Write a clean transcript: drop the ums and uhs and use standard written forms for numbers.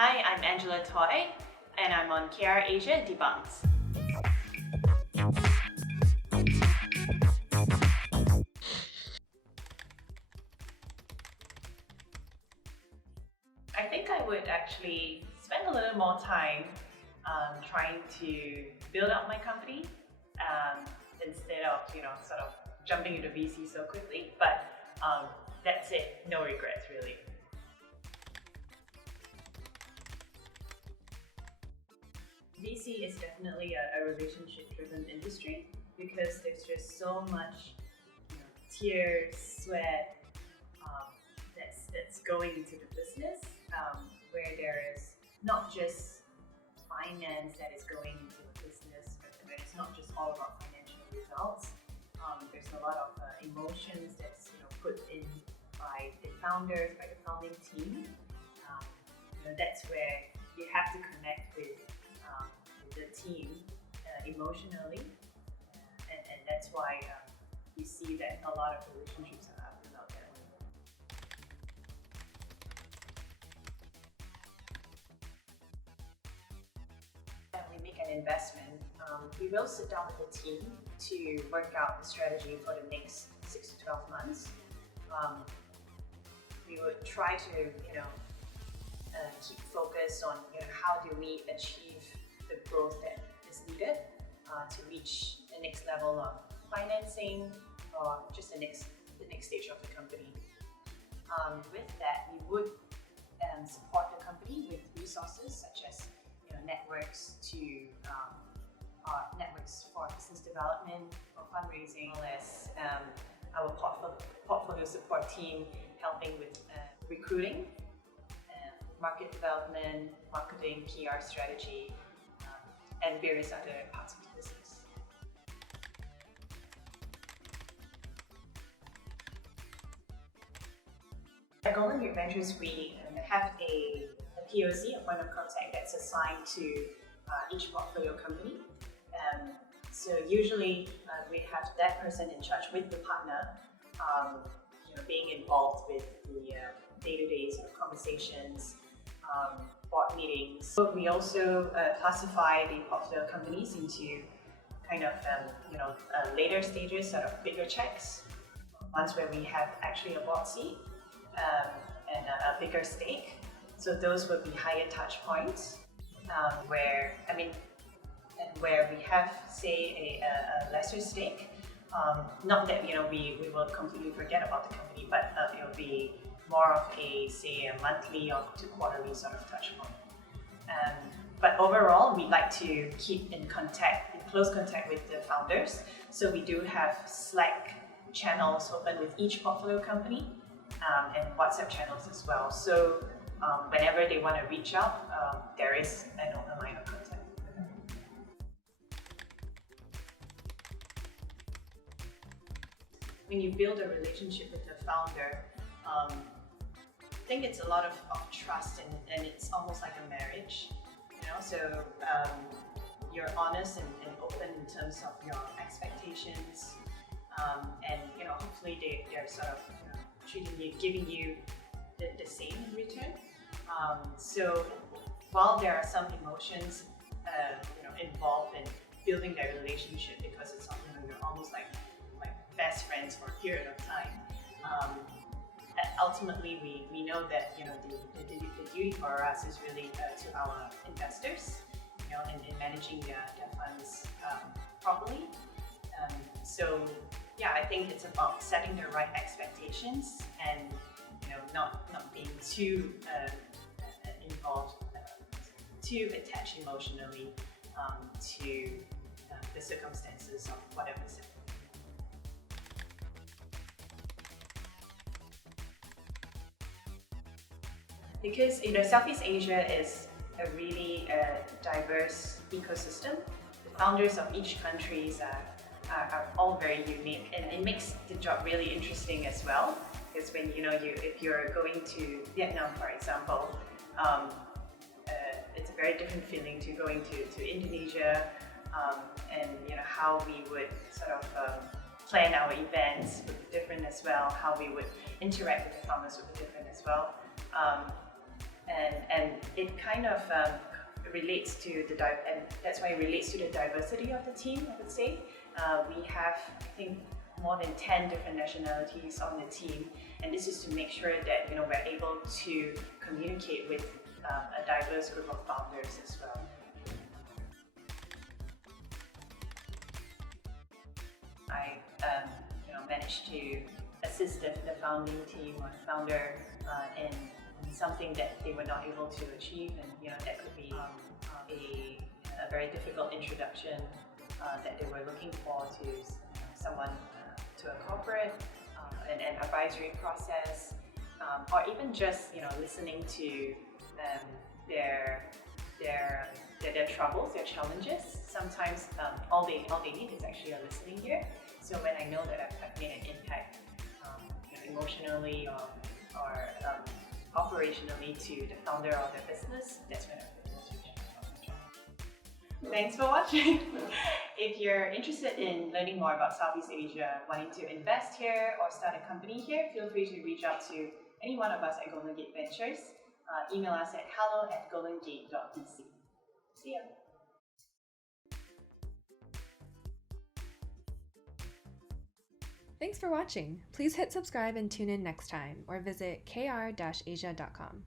Hi, I'm Angela Toy, and I'm on KrAsia Debunks. I think I would actually spend a little more time trying to build up my company instead of, sort of jumping into VC so quickly. But that's it, no regrets really. VC is definitely a relationship-driven industry because there's just so much tears, sweat that's going into the business, where there is not just finance that is going into the business, but it's not just all about financial results. There's a lot of emotions that's put in by the founders, by the founding team. That's where you have to connect with the team emotionally, and that's why you see that a lot of relationships are built out that way. When we make an investment, we will sit down with the team to work out the strategy for the next 6 to 12 months. We would try to keep focus on how do we achieve the growth that is needed to reach the next level of financing or just the next stage of the company. With that, we would support the company with resources such as networks networks for business development or fundraising, as our portfolio support team helping with recruiting, market development, marketing, PR strategy, and various other parts of the business. At Golden Gate Ventures, we have a POC, a point of contact, that's assigned to each portfolio company. So usually we have that person in charge with the partner, being involved with the day-to-day sort of conversations, board meetings. So we also classify the portfolio companies into kind of later stages, sort of bigger checks, ones where we have actually a board seat and a bigger stake. So those would be higher touch points, where we have, say, a lesser stake. Not that we will completely forget about the company, but it will be more of a monthly or to quarterly sort of touch point. But overall, we like to keep in close contact with the founders. So we do have Slack channels open with each portfolio company, and WhatsApp channels as well. So whenever they want to reach out, there is an open line of contact. When you build a relationship with the founder, I think it's a lot of trust, and it's almost like a marriage. So you're honest and open in terms of your expectations, and hopefully they're sort of treating you, giving you the same in return. So while there are some emotions involved in building that relationship, because it's you're almost like best friends for a period of time, ultimately we know that the duty for us is really to our investors, in managing their funds properly. So yeah, I think it's about setting the right expectations and not being too involved, too attached emotionally to the circumstances of whatever's happening. Because Southeast Asia is a really diverse ecosystem. The founders of each country are all very unique, and it makes the job really interesting as well. Because when if you're going to Vietnam, for example, it's a very different feeling to going to Indonesia, and how we would sort of plan our events would be different as well. How we would interact with the founders would be different as well. And it kind of relates to and that's why it relates to the diversity of the team, I would say. We have, I think, more than 10 different nationalities on the team, and this is to make sure that we're able to communicate with a diverse group of founders as well. I managed to assist the founding team or the founder in something that they were not able to achieve, and that could be a very difficult introduction that they were looking for to someone to a corporate, an advisory process, or even just listening to their troubles, their challenges. Sometimes all they need is actually a listening ear. So when I know that I've made an impact emotionally or operationally to the founder or the business, that's when I put the most reach. Thanks for watching. If you're interested in learning more about Southeast Asia, wanting to invest here or start a company here, feel free to reach out to any one of us at Golden Gate Ventures. Email us at hello@goldengate.vc. See ya. Thanks for watching. Please hit subscribe and tune in next time, or visit kr-asia.com.